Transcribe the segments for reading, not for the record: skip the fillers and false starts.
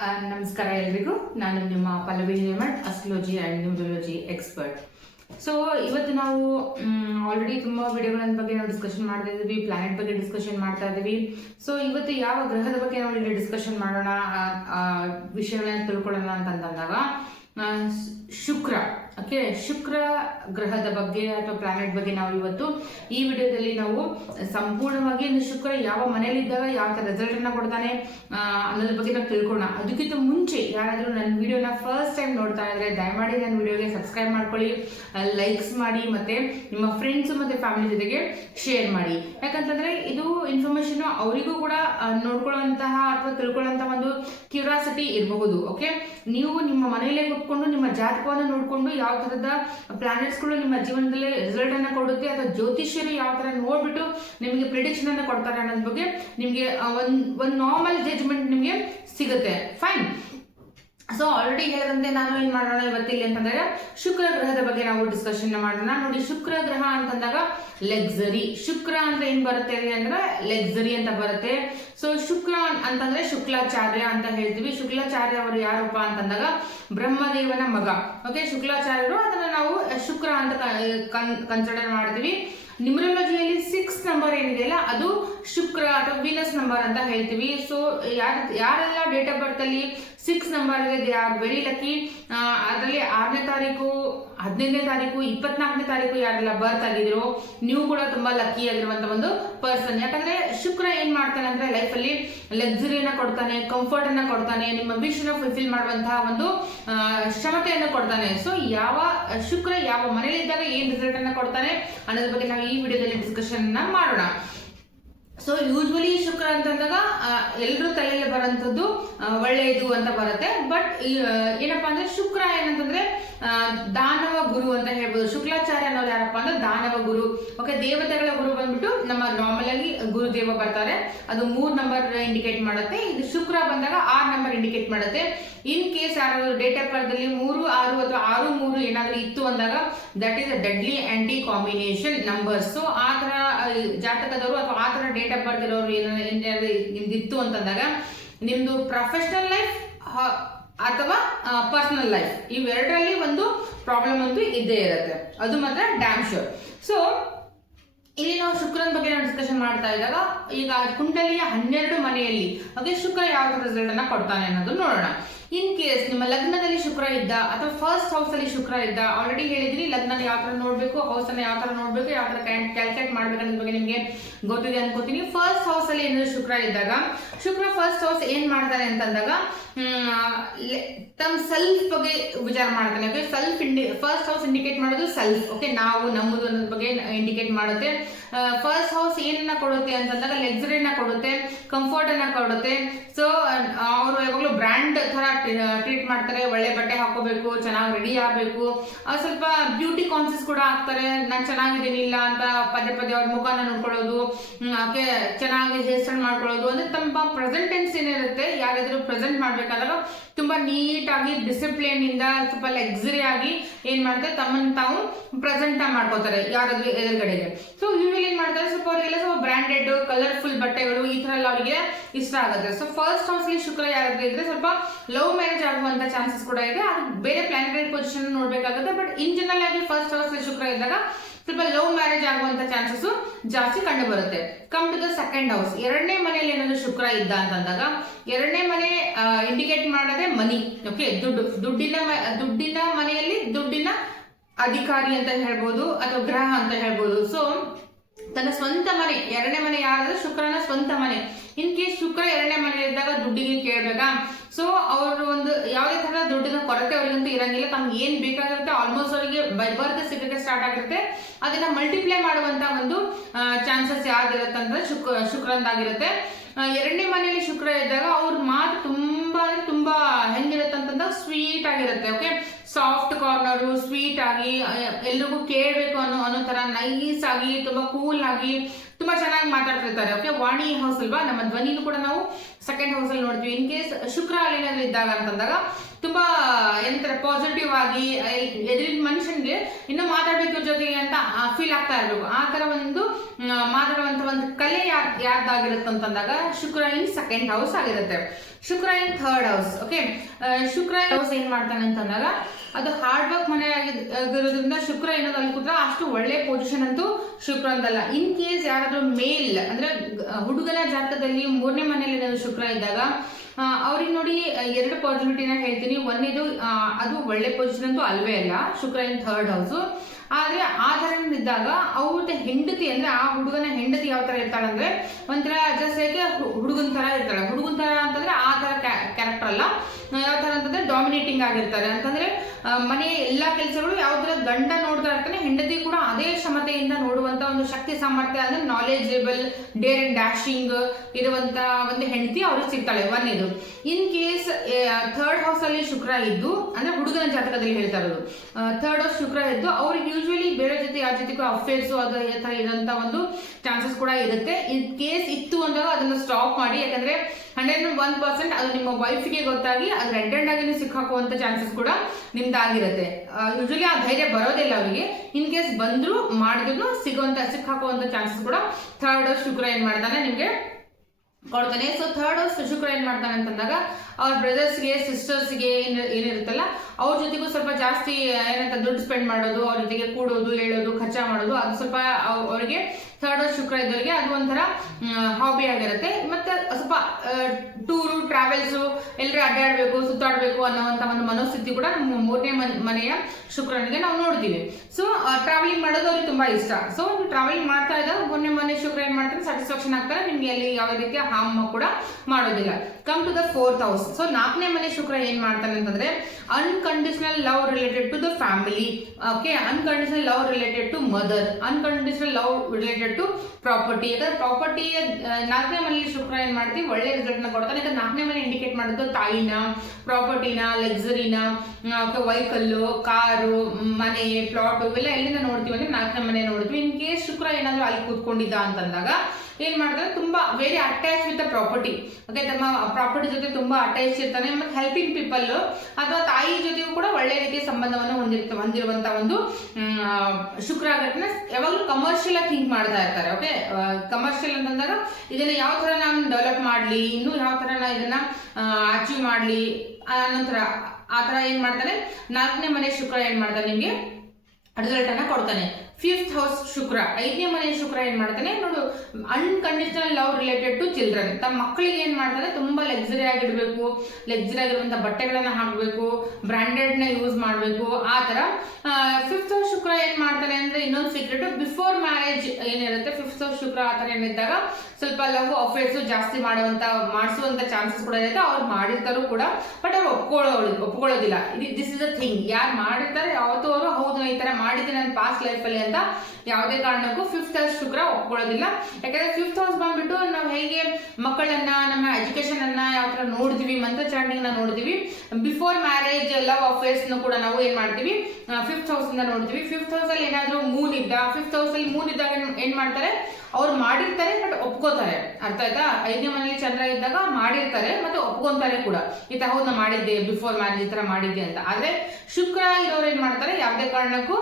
ನಮಸ್ಕಾರ ಎಲ್ರಿಗೂ. ನಾನು ನಿಮ್ಮ Pallavi Hemanth, astrology and numerology expert. So ಇವತ್ತು ನಾವು ಆಲ್ರೆಡಿ ತುಂಬ ವಿಡಿಯೋಗಳ ಬಗ್ಗೆ ನಾವು ಡಿಸ್ಕಷನ್ ಮಾಡ್ತಾ ಇದ್ದೀವಿ, ಪ್ಲಾನೆಟ್ ಬಗ್ಗೆ ಡಿಸ್ಕಷನ್ ಮಾಡ್ತಾ ಇದ್ದೀವಿ. ಸೊ ಇವತ್ತು ಯಾವ ಗ್ರಹದ ಬಗ್ಗೆ ನಾವು ಇಲ್ಲಿ ಡಿಸ್ಕಷನ್ ಮಾಡೋಣ, ವಿಷಯಗಳನ್ನ ತಿಳ್ಕೊಳ್ಳೋಣ ಅಂತಂದಾಗ ಶುಕ್ರ. ಓಕೆ, ಶುಕ್ರ ಗ್ರಹದ ಬಗ್ಗೆ ಅಥವಾ ಪ್ಲಾನೆಟ್ ಬಗ್ಗೆ ನಾವು ಇವತ್ತು ಈ ವಿಡಿಯೋದಲ್ಲಿ ನಾವು ಸಂಪೂರ್ಣವಾಗಿ ಶುಕ್ರ ಯಾವ ಮನೆಯಲ್ಲಿದ್ದಾಗ ಯಾವ ಥರ ರಿಸಲ್ಟ್ ಅನ್ನ ಕೊಡ್ತಾನೆ ಅನ್ನೋದ್ರ ಬಗ್ಗೆ ನಾವು ತಿಳ್ಕೊಳ್ಳೋಣ. ಅದಕ್ಕಿಂತ ಮುಂಚೆ ಯಾರಾದರೂ ನನ್ನ ವಿಡಿಯೋನ ಫಸ್ಟ್ ಟೈಮ್ ನೋಡ್ತಾ ಇದ್ರೆ ದಯಮಾಡಿ ನನ್ನ ವಿಡಿಯೋಗೆ ಸಬ್ಸ್ಕ್ರೈಬ್ ಮಾಡ್ಕೊಳ್ಳಿ, ಲೈಕ್ಸ್ ಮಾಡಿ, ಮತ್ತೆ ನಿಮ್ಮ ಫ್ರೆಂಡ್ಸ್ ಮತ್ತೆ ಫ್ಯಾಮಿಲಿ ಜೊತೆಗೆ ಶೇರ್ ಮಾಡಿ. ಯಾಕಂತಂದ್ರೆ ಇದು ಇನ್ಫಾರ್ಮೇಶನ್ ಅವರಿಗೂ ಕೂಡ ನೋಡ್ಕೊಳ್ಳುವಂತಹ ಅಥವಾ ತಿಳ್ಕೊಳ್ಳುವಂತಹ ಒಂದು ಕ್ಯೂರಿಯಾಸಿಟಿ ಇರಬಹುದು. ಓಕೆ, ನೀವು ನಿಮ್ಮ ಮನೆಯಲ್ಲೇ ಕೂತ್ಕೊಂಡು ನಿಮ್ಮ ಜಾತಕವನ್ನು ನೋಡಿಕೊಂಡು ಯಾವ ತರದ ಪ್ಲಾನೆಟ್ಸ್ಗಳು ನಿಮ್ಮ ಜೀವನದಲ್ಲಿ ರಿಸಲ್ಟ್ ಅನ್ನ ಕೊಡುತ್ತೆ ಅಥವಾ ಜ್ಯೋತಿಷ್ಯರು ಯಾವ ತರ ನೋಡ್ಬಿಟ್ಟು ನಿಮಗೆ ಪ್ರಿಡಿಕ್ಷನ್ ಅನ್ನ ಕೊಡ್ತಾರೆ ಅನ್ನೋದ್ರ ಬಗ್ಗೆ ನಿಮಗೆ ಒಂದು ನಾರ್ಮಲ್ ಜಡ್ಜ್ಮೆಂಟ್ ನಿಮಗೆ ಸಿಗುತ್ತೆ. ಫೈನ್. ಸೊ ಆಲ್ರೆಡಿ ಹೇಳಿದಂತೆ ನಾನು ಏನ್ ಮಾಡೋಣ ಇವತ್ತಿಲ್ಲಿ ಅಂತಂದ್ರೆ ಶುಕ್ರ ಗ್ರಹದ ಬಗ್ಗೆ ನಾವು ಡಿಸ್ಕಷನ್ ಮಾಡೋಣ. ನೋಡಿ, ಶುಕ್ರ ಗ್ರಹ ಅಂತಂದಾಗ ಲಕ್ಸರಿ. ಶುಕ್ರ ಅಂದ್ರೆ ಏನ್ ಬರುತ್ತೆ ಅಂದ್ರೆ ಲೆಕ್ಸರಿ ಅಂತ ಬರುತ್ತೆ. ಸೊ ಶುಕ್ರ ಅಂತಂದ್ರೆ ಶುಕ್ಲಾಚಾರ್ಯ ಅಂತ ಹೇಳ್ತೀವಿ. ಶುಕ್ಲಾಚಾರ್ಯ ಅವರು ಯಾರಪ್ಪ ಅಂತಂದಾಗ ಬ್ರಹ್ಮದೇವನ ಮಗ. ಓಕೆ, ಶುಕ್ಲಾಚಾರ್ಯರು ಅದನ್ನ ನಾವು ಶುಕ್ರ ಅಂತ ಕನ್ಸಿಡರ್ ಮಾಡ್ತೀವಿ. ನ್ಯೂಮರಾಲಜಿಯಲ್ಲಿ 6 ನಂಬರ್ ಏನಿದೆಯಲ್ಲ ಅದು ಶುಕ್ರ ಅಥವಾ ವೀನಸ್ ನಂಬರ್ ಅಂತ ಹೇಳ್ತೀವಿ. ಸೊ ಯಾರೆಲ್ಲ ಡೇಟ್ ಆಫ್ ಬರ್ತ್ ಅಲ್ಲಿ 6 ನಂಬರ್ ಇದೆ, ದೇ ಆರ್ ವೆರಿ ಲಕ್ಕಿ. ಅದರಲ್ಲಿ 6ನೇ ತಾರೀಕು, 15ನೇ ತಾರೀಕು, 24ನೇ ತಾರೀಕು ಯಾರೆಲ್ಲ ಬರ್ತ್ ಆಗಿದ್ರು ನೀವು ಕೂಡ ತುಂಬಾ ಲಕ್ಕಿ ಆಗಿರುವಂತ ಒಂದು ಪರ್ಸನ್. ಯಾಕಂದ್ರೆ ಶುಕ್ರ ಏನ್ ಮಾಡ್ತಾನೆ ಅಂದ್ರೆ ಲೈಫ್ ಅಲ್ಲಿ ಲಕ್ಸುರಿಯನ್ನ ಕೊಡ್ತಾನೆ, ಕಂಫರ್ಟ್ ಅನ್ನ ಕೊಡ್ತಾನೆ, ನಿಮ್ಮ ವಿಷನ ಫುಲ್ಫಿಲ್ ಮಾಡುವಂತಹ ಒಂದು ಕ್ಷಮತೆಯನ್ನು ಕೊಡ್ತಾನೆ. ಸೊ ಯಾವ ಶುಕ್ರ ಯಾವ ಮನೆಯಲ್ಲಿದ್ದಾಗ ಏನ್ ರಿಸಲ್ಟ್ ಅನ್ನ ಕೊಡ್ತಾನೆ ಅನ್ನೋದ್ರ ಬಗ್ಗೆ ನಾವು ಈ ವಿಡಿಯೋದಲ್ಲಿ ಡಿಸ್ಕಷನ್ ಮಾಡೋಣ. ಸೊ ಯೂಶ್ವಲಿ ಶುಕ್ರ ಅಂತಂದಾಗ ಎಲ್ಲರೂ ತಲೆಯಲ್ಲಿ ಬರೋಂಥದ್ದು ಒಳ್ಳೆಯದು ಅಂತ ಬರುತ್ತೆ. ಬಟ್ ಏನಪ್ಪಾ ಅಂದ್ರೆ ಶುಕ್ರ ಏನಂತಂದ್ರೆ ದಾನವ ಗುರು ಅಂತ ಹೇಳ್ಬೋದು. ಶುಕ್ಲಾಚಾರ್ಯ ಅನ್ನೋರು ಯಾರಪ್ಪ ಅಂದ್ರೆ ದಾನವ ಗುರು. ಓಕೆ, ದೇವತೆಗಳ ಗುರು ಬಂದ್ಬಿಟ್ಟು ನಮ್ಮ ನಾರ್ಮಲ್ ಆಗಿ ಗುರುದೇವ ಬರ್ತಾರೆ, ಅದು 3 ನಂಬರ್ ಇಂಡಿಕೇಟ್ ಮಾಡುತ್ತೆ. ಇದು ಶುಕ್ರ ಬಂದಾಗ 6 ನಂಬರ್ ಇಂಡಿಕೇಟ್ ಮಾಡುತ್ತೆ. ಇನ್ ಕೇಸ್ ಯಾರಾದ್ರೂ ಡೇಟ್ ಆಫ್ ಬರ್ತ್ ಅಲ್ಲಿ 3, 6 ಅಥವಾ 6, 3 ಏನಾದ್ರೂ ಇತ್ತು ಅಂದಾಗ that is a deadly anti combination number. So ಆ ತರ ಜಾತಕದವರು ಅಥವಾ ಆ ತರ ಡೇಟ್ ಆಫ್ ಬರ್ತ್ ಇರೋರು ನಿಮ್ದಿತ್ತು ಅಂತಂದಾಗ ನಿಮ್ದು ಪ್ರೊಫೆಷನಲ್ ಲೈಫ್ ಅಥವಾ ಪರ್ಸನಲ್ ಲೈಫ್ ಇವೆರಡರಲ್ಲಿ ಒಂದು ಪ್ರಾಬ್ಲಮ್ ಅಂತೂ ಇದ್ದೇ ಇರುತ್ತೆ, ಅದು ಮಾತ್ರ ಡ್ಯಾಮ್ ಶೋರ್. ಸೊ ಇಲ್ಲಿ ನಾವು ಶುಕ್ರನ ಬಗ್ಗೆ ನಾವು ಡಿಸ್ಕಷನ್ ಮಾಡ್ತಾ ಇದ್ದಾಗ ಈಗ ಕುಂಡಲಿಯ 12 ಮನೆಯಲ್ಲಿ ಓಕೆ ಶುಕ್ರ ಯಾವ ರಿಸಲ್ಟ್ ಅನ್ನ ಕೊಡ್ತಾನೆ ಅನ್ನೋದು ನೋಡೋಣ. ಇನ್ ಕೇಸ್ ನಿಮ್ಮ ಲಗ್ನದಲ್ಲಿ ಶುಕ್ರ ಇದ್ದ ಅಥವಾ ಫಸ್ಟ್ ಹೌಸ್ ಅಲ್ಲಿ ಶುಕ್ರ ಇದ್ದ, ಆಲ್ರೆಡಿ ಹೇಳಿದ್ರಿ ಲಗ್ನ ಯಾವ ತರ ನೋಡ್ಬೇಕು, ಹೌಸ್ ಅನ್ನ ಯಾವ ತರ ನೋಡ್ಬೇಕು, ಯಾವ ತರ ಕ್ಯಾಲ್ಕುಲೇಟ್ ಮಾಡ್ಬೇಕು ಅನ್ನೋದ್ರ ಬಗ್ಗೆ ನಿಮ್ಗೆ ಗೊತ್ತಿದೆ ಅನ್ಕೋತೀನಿ. ಫಸ್ಟ್ ಹೌಸ್ ಅಲ್ಲಿ ಏನಾದ್ರು ಶುಕ್ರ ಇದ್ದಾಗ ಶುಕ್ರ ಫಸ್ಟ್ ಹೌಸ್ ಏನ್ ಮಾಡ್ತಾನೆ ಅಂತಂದಾಗ ತಮ್ಮ ಸೆಲ್ಫ್ ಬಗ್ಗೆ ವಿಚಾರ ಮಾಡ್ತಾನೆ. ಓಕೆ, ಫಸ್ಟ್ ಹೌಸ್ ಇಂಡಿಕೇಟ್ ಮಾಡೋದು ಸೆಲ್ಫ್. ಓಕೆ, ನಾವು ನಮ್ಮದು ಅನ್ನೋದ್ರ ಬಗ್ಗೆ ಇಂಡಿಕೇಟ್ ಮಾಡುತ್ತೆ. ಫಸ್ಟ್ ಹೌಸ್ ಏನನ್ನ ಕೊಡುತ್ತೆ ಅಂತಂದಾಗ ಲಕ್ಸುರಿನ ಕೊಡುತ್ತೆ, ಕಂಫರ್ಟ್ ಅನ್ನ ಕೊಡುತ್ತೆ. ಸೊ ಅವರು ಯಾವಾಗಲೂ ಬ್ರ್ಯಾಂಡ್ ತರ ಟ್ರೀಟ್ ಮಾಡ್ತಾರೆ, ಒಳ್ಳೆ ಬಟ್ಟೆ ಹಾಕೋಬೇಕು, ಚೆನ್ನಾಗಿ ರೆಡಿ ಆಗಬೇಕು, ಸ್ವಲ್ಪ ಬ್ಯೂಟಿ ಕಾನ್ಸಿಯಸ್ ಕೂಡ ಆಗ್ತಾರೆ. ನಾನು ಚೆನ್ನಾಗಿದ್ದೀನಿ ಇಲ್ಲ ಅಂತ ಪದೇ ಪದೇ ಅವ್ರ ಮುಖನ ನೋಡ್ಕೊಳ್ಳೋದು, ಓಕೆ ಚೆನ್ನಾಗಿ ಹೇರ್ ಸ್ಟೈಲ್ ಮಾಡ್ಕೊಳ್ಳೋದು. ಅಂದ್ರೆ ತಮ್ಮ ಪ್ರೆಸೆಂಟೆನ್ಸ್ ಏನಿರುತ್ತೆ ಯಾರಾದ್ರೂ ಪ್ರೆಸೆಂಟ್ ಮಾಡ್ಬೇಕಾದಾಗ ತುಂಬಾ ನೀಟ್ ಆಗಿ ಡಿಸಿಪ್ಲಿನ್ ಇಂದ ಸ್ವಲ್ಪ ಲಕ್ಸುರಿ ಆಗಿ ಏನ್ ಮಾಡ್ತಾರೆ ತಮ್ಮನ್ನ ತಾವು ಪ್ರೆಸೆಂಟ್ ಮಾಡ್ಕೋತಾರೆ ಯಾರಾದ್ರೂ ಎದುರುಗಡೆಗೆ. ಸೊ ಇವ್ರಲ್ಲಿ ಏನ್ ಮಾಡ್ತಾರೆ ಸ್ವಲ್ಪ ಅವರಿಗೆಲ್ಲ ಸ್ವಲ್ಪ ಬ್ರಾಂಡೆಡ್ ಕಲರ್ಫುಲ್ ಬಟ್ಟೆಗಳು ಈ ತರ ಎಲ್ಲ ಅವರಿಗೆ ಇಷ್ಟ ಆಗುತ್ತೆ. ಸೊ ಫಸ್ಟ್ ಹೌಸ್ ಅಲ್ಲಿ ಶುಕ್ರ ಯಾರಾದ್ರೂ ಇದ್ರೆ ಸ್ವಲ್ಪ ಲವ್ ಮ್ಯಾರೇಜ್ ಆಗುವಂತ ಚಾನ್ಸಸ್ ಕೂಡ ಇದೆ. ಅದು ಬೇರೆ ಪ್ಲಾನೆಟರಿ ಪೊಸಿಷನ್ ನೋಡ್ಬೇಕಾಗುತ್ತೆ. ಬಟ್ ಇನ್ ಜನರಲ್ ಆಗಿ ಫಸ್ಟ್ ಹೌಸ್ ಅಲ್ಲಿ ಶುಕ್ರ ಇದ್ದಾಗ ಸ್ವಲ್ಪ ಲವ್ ಮ್ಯಾರೇಜ್ ಆಗುವಂತ ಚಾನ್ಸಸ್ ಜಾಸ್ತಿ ಕಂಡು ಬರುತ್ತೆ. Come to the second house, 2ನೇ ಮನೆಯಲ್ಲಿ ಏನಾದ್ರು ಶುಕ್ರ ಇದ್ದ ಅಂತಂದಾಗ 2ನೇ ಮನೆ ಇಂಡಿಕೇಟ್ ಮಾಡದೆ ಮನಿ. ಓಕೆ, ದುಡ್ಡಿನ ಮನೆಯಲ್ಲಿ ದುಡ್ಡಿನ ಅಧಿಕಾರಿ ಅಂತ ಹೇಳ್ಬೋದು ಅಥವಾ ಗ್ರಹ ಅಂತ ಹೇಳ್ಬೋದು. ಸೊ ತನ್ನ ಸ್ವಂತ ಮನೆ 2ನೇ ಮನೆ ಯಾರಾದ್ರೂ ಶುಕ್ರನ ಸ್ವಂತ ಮನೆ. ಇನ್ ಕೇಸ್ ಶುಕ್ರ 2ನೇ ಮನೆ ಇದ್ದಾಗ ದುಡ್ಡಿಗೆ ಕೇಳ್ಬೇಕಾ? ಸೊ ಅವರು ಒಂದು ಯಾವುದೇ ತರ ದುಡ್ಡಿನ ಕೊರತೆ ಅವರಿಗಂತೂ ಇರಂಗಿಲ್ಲ. ತಮ್ಗೆ ಏನ್ ಬೇಕಾಗಿರುತ್ತೆ ಆಲ್ಮೋಸ್ಟ್ ಅವರಿಗೆ ಬೈ ಬರ್ತ್ ಸಿಗಕ್ಕೆ ಸ್ಟಾರ್ಟ್ ಆಗಿರುತ್ತೆ. ಅದನ್ನ ಮಲ್ಟಿಪ್ಲೈ ಮಾಡುವಂತ ಒಂದು ಚಾನ್ಸಸ್ ಯಾವ್ದಿರುತ್ತೆ ಅಂದ್ರೆ ಶುಕ್ರಂದಾಗಿರುತ್ತೆ. 2ನೇ ಮನೆಯಲ್ಲಿ ಶುಕ್ರ ಇದ್ದಾಗ ಅವ್ರ ಮಾತು ತುಂಬಾ ಅಂದ್ರೆ ತುಂಬಾ ಹೆಂಗಿರುತ್ತೆ ಅಂತಂದಾಗ ಸ್ವೀಟ್ ಆಗಿರುತ್ತೆ. ಓಕೆ, ಸಾಫ್ಟ್ ಕಾರ್ನರು, ಸ್ವೀಟ್ ಆಗಿ ಎಲ್ರಿಗೂ ಕೇಳಬೇಕು ಅನ್ನೋ ತರ ನೈಸ್ ಆಗಿ ತುಂಬಾ ಕೂಲ್ ಆಗಿ ತುಂಬಾ ಚೆನ್ನಾಗಿ ಮಾತಾಡ್ತಿರ್ತಾರೆ. ಓಕೆ, ವಾಣಿ ಹೌಸ್ ಅಲ್ವಾ, ನಮ್ಮ ಧ್ವನಿನೂ ಕೂಡ ನಾವು ಸೆಕೆಂಡ್ ಹೌಸ್ ಅಲ್ಲಿ ನೋಡ್ತೀವಿ. ಇನ್ ಕೇಸ್ ಶುಕ್ರ ಅಲ್ಲಿ ಏನಾದ್ರು ಇದ್ದಾಗ ಅಂತಂದಾಗ ತುಂಬಾ ಏನಂತಾರೆ ಪಾಸಿಟಿವ್ ಆಗಿ ಎದುರಿನ ಮನುಷ್ಯನ್ಗೆ ಇನ್ನೂ ಮಾತಾಡ್ಬೇಕು ಜೊತೆಗೆ ಅಂತ ಫೀಲ್ ಆಗ್ತಾ ಇರ್ಬೇಕು. ಆ ತರ ಒಂದು ಮಾತಾಡುವಂತ ಒಂದು ಕಲೆ ಯಾರ್ದಾಗಿರುತ್ತೆ ಅಂತಂದಾಗ ಶುಕ್ರ ಇನ್ ಸೆಕೆಂಡ್ ಹೌಸ್ ಆಗಿರುತ್ತೆ, Shukra in third house. Okay, Shukra house ಏನ್ ಮಾಡ್ತಾನೆ ಅಂತಂದಾಗ ಅದು ಹಾರ್ಡ್ ವರ್ಕ್ ಮನೆ ಆಗಿರೋದ್ರಿಂದ ಶುಕ್ರ ಏನೋದು ಅಲ್ಲಿ ಕೂತ್ರೆ ಅಷ್ಟು ಒಳ್ಳೆ ಪೊಸಿಷನ್ ಅಂತೂ ಶುಕ್ರಂದಲ್ಲ. ಇನ್ ಕೇಸ್ ಯಾರಾದ್ರೂ ಮೇಲ್ ಅಂದ್ರೆ ಹುಡುಗನ ಜಾತಕದಲ್ಲಿ 3ನೇ ಮನೆಯಲ್ಲಿ ಏನಾದ್ರು ಶುಕ್ರ ಇದ್ದಾಗ ಅವ್ರಿಗೆ ನೋಡಿ 2 ಪಾಸಿಬಿಲಿಟಿನ ಹೇಳ್ತೀನಿ. ಒಂದೇದು ಅದು ಒಳ್ಳೆ ಪೊಸಿಷನ್ ಅಂತೂ ಅಲ್ವೇ ಅಲ್ಲ, ಶುಕ್ರ ಇನ್ ಥರ್ಡ್ ಹೌಸ್. ಆದ್ರೆ ಆ ತರ ಇದ್ದಾಗ ಅವ್ರ ಹೆಂಡತಿ ಅಂದ್ರೆ ಆ ಹುಡುಗನ ಹೆಂಡತಿ ಯಾವ ತರ ಇರ್ತಾಳಂದ್ರೆ ಒಂಥರ ಜಸ್ಟ್ ಲೈಕ್ ಹುಡುಗನ್ ತರ ಇರ್ತಾಳೆ. ಹುಡುಗನ್ ತರ ಅಂತಂದ್ರೆ ಆ ತರ ಕ್ಯಾರೆಕ್ಟರ್ ಅಲ್ಲ, ಯಾವ ತರ ಅಂತಂದ್ರೆ ಡಾಮಿನೇಟಿಂಗ್ ಆಗಿರ್ತಾರೆ. ಅಂತಂದ್ರೆ ಮನೆಯ ಎಲ್ಲಾ ಕೆಲಸಗಳು ಯಾವ ತರ ಗಂಡ ನೋಡ್ತಾ ಇರ್ತಾನೆ, ಹೆಂಡತಿ ಕೂಡ ಅದೇ ಕ್ಷಮತೆಯಿಂದ ನೋಡುವಂತ ಒಂದು ಶಕ್ತಿ ಸಾಮರ್ಥ್ಯ ಅಂದ್ರೆ ನಾಲೆಜಬಲ್, ಡೇರ್ ಅಂಡ್ ಡ್ಯಾಶಿಂಗ್ ಇರುವಂತ ಒಂದು ಹೆಂಡತಿ ಅವ್ರಿಗೆ ಸಿಗ್ತಾಳೆ. ಒಂದೇದು. ಇನ್ ಕೇಸ್ ಥರ್ಡ್ ಹೌಸ್ ಅಲ್ಲಿ ಶುಕ್ರ ಇದ್ದು ಅಂದ್ರೆ ಹುಡುಗನ ಜಾತಕದಲ್ಲಿ ಹೇಳ್ತಾ ಇರೋದು, ಥರ್ಡ್ ಹೌಸ್ ಶುಕ್ರ ಇದ್ದು ಅವ್ರಿಗೆ ಯೂಶುವಲಿ ಬೇರೆ ಜೊತೆ ಯಾರ ಜೊತೆ ಅಫೇರ್ಸ್ ಅದು ತರ ಇರೋಂತ ಒಂದು ಚಾನ್ಸಸ್ ಕೂಡ ಇರುತ್ತೆ. ಇನ್ ಕೇಸ್ ಇತ್ತು ಅಂದಾಗ ಅದನ್ನ ಸ್ಟಾಪ್ ಮಾಡಿ, ಯಾಕಂದ್ರೆ 101% ಅದು ನಿಮ್ಮ ವೈಫ್ಗೆ ಗೊತ್ತಾಗಿ ಅದು ರೆಡ್ ಹ್ಯಾಂಡ್ ಆಗಿ ಸಿಕ್ಕಾಕುವಂತ ಚಾನ್ಸಸ್ ಕೂಡ ನಿಮ್ದಾಗಿರುತ್ತೆ. ಯೂಶುವಲಿ ಆ ಧೈರ್ಯ ಬರೋದಿಲ್ಲ ಅವರಿಗೆ. ಇನ್ ಕೇಸ್ ಬಂದ್ರು ಮಾಡಿದ್ರು ಸಿಕ್ಕಾಕುವಂತ ಚಾನ್ಸಸ್ ಕೂಡ ಥರ್ಡ್ ಹೌಸ್ ಶುಕ್ರ ಏನ್ ಮಾಡ್ತಾನೆ ನಿಮ್ಗೆ ಕೊಡ್ತಾನೆ. ಸೊ ಥರ್ಡ್ ಹೌಸ್ ಶುಕ್ರ ಏನ್ ಮಾಡ್ತಾನೆ ಅಂತಂದಾಗ ಅವ್ರ ಬ್ರದರ್ಸ್ಗೆ ಸಿಸ್ಟರ್ಸ್ಗೆ ಏನಿರುತ್ತಲ್ಲ ಅವ್ರ ಜೊತೆಗೂ ಸ್ವಲ್ಪ ಜಾಸ್ತಿ ಏನಂತ ದುಡ್ಡು ಸ್ಪೆಂಡ್ ಮಾಡೋದು, ಅವ್ರ ಜೊತೆಗೆ ಕೂಡೋದು, ಹೇಳೋದು, ಖರ್ಚ ಮಾಡೋದು, ಅದು ಸ್ವಲ್ಪ ಅವ್ರಿಗೆ ಥರ್ಡ್ ಹೌಸ್ ಶುಕ್ರ ಇದ್ದವರಿಗೆ ಅದು ಒಂಥರ ಹಾಬಿ ಆಗಿರುತ್ತೆ. ಮತ್ತೆ ಸ್ವಲ್ಪ ಟೂರು, ಟ್ರಾವೆಲ್ಸು, ಎಲ್ಲರೂ ಅಡ್ಡಾಡ್ಬೇಕು, ಸುತ್ತಾಡ್ಬೇಕು ಅನ್ನೋಂಥ ಒಂದು ಮನೋಸ್ಥಿತಿ ಕೂಡ 3ನೇ ಮನೆಯ ಶುಕ್ರನಿಗೆ ನಾವು ನೋಡ್ತೀವಿ. ಸೊ ಟ್ರಾವೆಲಿಂಗ್ ಮಾಡೋದು ಅವ್ರಿಗೆ ತುಂಬಾ ಇಷ್ಟ. ಸೊ ಟ್ರಾವೆಲಿಂಗ್ ಮಾಡ್ತಾ ಇದ್ದಾಗ 3ನೇ ಮನೆ ಶುಕ್ರ ಏನ್ ಮಾಡ್ತಾರೆ, ಸ್ಯಾಟಿಸ್ಫ್ಯಾಕ್ಷನ್ ಆಗ್ತಾರೆ, ನಿಮ್ಗೆ ಅಲ್ಲಿ ಯಾವುದೇ ರೀತಿಯ ಹಾರ್ಮ್ ಕೂಡ ಮಾಡೋದಿಲ್ಲ. Come to the 4th house. So 4ನೇ ಮನೆ ಶುಕ್ರ ಏನ್ ಮಾಡ್ತಾನೆ ಅಂತಂದ್ರೆ unconditional love related to the family. Okay, unconditional love related to mother, unconditional love related to property. ಯಾಕಂದ್ರೆ ಪ್ರಾಪರ್ಟಿ 4ನೇ ಮನೆಯಲ್ಲಿ ಶುಕ್ರ ಏನ್ ಮಾಡ್ತೀವಿ ಒಳ್ಳೆ ರಿಸಲ್ಟ್ ನ ಕೊಡ್ತಾನೆ. ಯಾಕಂದ್ರೆ 4ನೇ ಮನೆ ಇಂಡಿಕೇಟ್ ಮಾಡೋದು ತಾಯಿನ, ಪ್ರಾಪರ್ಟಿನ, ಲಕ್ಸುರಿನ, ವೆಹಿಕಲ್, ಕಾರು, ಮನೆ, ಪ್ಲಾಟ್ ಇವೆಲ್ಲ ಎಲ್ಲಿಂದ ನೋಡ್ತೀವಿ ಅಂದ್ರೆ 4ನೇ ಮನೆ ನೋಡ್ತೀವಿ. ಇನ್ ಕೇಸ್ ಶುಕ್ರ ಏನಾದ್ರು ಅಲ್ಲಿ ಕೂತ್ಕೊಂಡಿದ್ದ ಅಂತಂದಾಗ ಏನ್ ಮಾಡ್ತಾರೆ, ತುಂಬಾ very attach with property. Okay, ತಮ್ಮ ಪ್ರಾಪರ್ಟಿ ಜೊತೆ ತುಂಬಾ ಅಟ್ಯಾಚ್ ಇರ್ತಾನೆ. ಮತ್ತೆ ಹೆಲ್ಪಿಂಗ್ ಪೀಪಲ್ ಅಥವಾ ತಾಯಿ ಜೊತೆಗೂ ಕೂಡ ಒಳ್ಳೆ ರೀತಿಯ ಸಂಬಂಧವನ್ನು ಹೊಂದಿರುವಂತ ಒಂದು ಶುಕ್ರ ಘಟನೆ ಯಾವಾಗಲೂ ಕಮರ್ಷಿಯಲ್ ಆಗಿ ಥಿಂಕ್ ಮಾಡ್ತಾ ಇರ್ತಾರೆ. ಓಕೆ, ಕಮರ್ಷಿಯಲ್ ಅಂತಂದಾಗ ಇದನ್ನ ಯಾವ ತರ ನಾನು ಡೆವಲಪ್ ಮಾಡ್ಲಿ, ಇನ್ನು ಯಾವ ತರ ನಾ ಇದನ್ನ ಅಚೀವ್ ಮಾಡ್ಲಿ ಅನ್ನೋ ತರ ಆ ತರ ಏನ್ ಮಾಡ್ತಾನೆ 4ನೇ ಮನೆ ಶುಕ್ರ ಏನ್ ಮಾಡ್ತಾನೆ ನಿಮ್ಗೆ ರಿಸಲ್ಟ್ ಅನ್ನ ಕೊಡ್ತಾನೆ. 5th ಹೌಸ್ ಶುಕ್ರ 5ನೇ ಮನೆ ಶುಕ್ರ ಏನ್ ಮಾಡ್ತಾನೆ ನೋಡು, unconditional love related to children. ತಮ್ಮ ಮಕ್ಕಳಿಗೆ ಏನ್ ಮಾಡ್ತಾನೆ ತುಂಬಾ ಲಕ್ಸುರಿ ಆಗಿರ್ಬೇಕು, ಲಕ್ಸುರಿ ಆಗಿರುವಂತ ಬಟ್ಟೆಗಳನ್ನ ಹಾಕಬೇಕು, ಬ್ರಾಂಡೆಡ್ ನ ಯೂಸ್ ಮಾಡಬೇಕು, ಆ ತರ 5th ಹೌಸ್ ಶುಕ್ರ ಏನ್ ಮಾಡ್ತಾನೆ ಅಂದ್ರೆ ಇನ್ನೊಂದು ಸೀಕ್ರೆಟ್, ಬಿಫೋರ್ ಮ್ಯಾರೇಜ್ ಏನಿರುತ್ತೆ 5th ಹೌಸ್ ಶುಕ್ರ ಆ ತರ ಏನಿದ್ದಾಗ ಸ್ವಲ್ಪ ಲವ್ ಅಫೇರ್ಸ್ ಜಾಸ್ತಿ ಮಾಡಿಸುವಂತ ಚಾನ್ಸಸ್ ಕೂಡ ಇರುತ್ತೆ. ಅವ್ರು ಮಾಡಿರ್ತಾರು ಕೂಡ, ಬಟ್ ಅವ್ರು ಒಪ್ಕೊಳ್ಳೋದಿಲ್ಲ. This is a thing. ಯಾರು ಮಾಡಿರ್ತಾರೆ ಯಾವತ್ತೂ ಅವರು ಹೌದು ಈ ತರ ಮಾಡಿದ್ದೀನಿ ನನ್ನ ಪಾಸ್ಟ್ ಲೈಫ್ ಅಲ್ಲಿ ಅಂತ ಯಾವುದೇ ಕಾರಣಕ್ಕೂ 5th ಹೌಸ್ ಶುಕ್ರ ಒಪ್ಕೊಳ್ಳೋದಿಲ್ಲ. ಯಾಕಂದ್ರೆ 5th ಹೌಸ್ ಬಂದ್ಬಿಟ್ಟು ನಾವು ಹೇಗೆ ಮಕ್ಕಳನ್ನ, ನಮ್ಮ ಎಜುಕೇಶನ್ ಅನ್ನ ಯಾವ ತರ ನೋಡ್ತೀವಿ, ಮಂತ್ರ ಚಾರ್ಟಿಂಗ್ ನ ನೋಡ್ತೀವಿ, ಬಿಫೋರ್ ಮ್ಯಾರೇಜ್ ಲವ್ ಅಫೇರ್ಸ್ ಕೂಡ ನಾವು ಏನ್ ಮಾಡ್ತೀವಿ 5th ಹೌಸ್ ಇಂದ ನೋಡ್ತೀವಿ. 5th ಹೌಸ್ ಅಲ್ಲಿ ಏನಾದ್ರೂ ಮೂನ್ ಇದ್ದ, 5th ಹೌಸ್ ಅಲ್ಲಿ ಮೂನ್ ಇದ್ದಾಗ ಏನ್ ಮಾಡ್ತಾರೆ, ಅವ್ರು ಮಾಡಿರ್ತಾರೆ ಬಟ್ ಒಪ್ಕೋತಾರೆ. ಅರ್ಥ ಆಯ್ತಾ? 5ನೇ ಮನೆಯಲ್ಲಿ ಚಂದ್ರ ಇದ್ದಾಗ ಮಾಡಿರ್ತಾರೆ ಮತ್ತೆ ಒಪ್ಕೊಂತಾರೆ ಕೂಡ, ಈ ತರ ಹೌದು ನಾ ಮಾಡಿದ್ದೆ ಬಿಫೋರ್ ಮ್ಯಾರೇಜ್ ಈ ತರ ಮಾಡಿದ್ದೆ ಅಂತ. ಆದ್ರೆ ಶುಕ್ರ ಇರೋರು ಏನ್ ಮಾಡ್ತಾರೆ, ಯಾವುದೇ ಕಾರಣಕ್ಕೂ